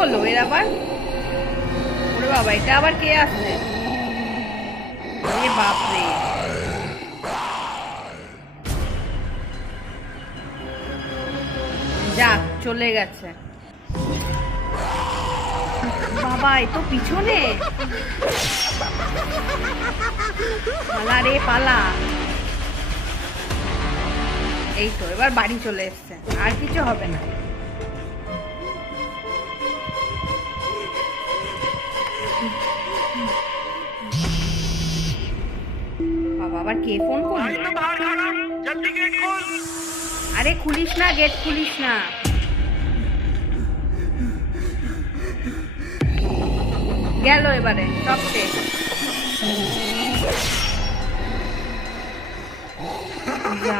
হলো এর আবার? ওরে বাবা, এটা আবার কে আসছে? এ বাপরে, যাক চলে গেছে। বাবা, এ তো পিছনে। পালা রে পালা। এই তো এবার বাড়ি চলে এসছে, আর কিছু হবে না। বাবা, আবার কে ফোন করলো? আরে খুলিস না, গেট খুলিস না। গেল এবারে সব শেষ। যা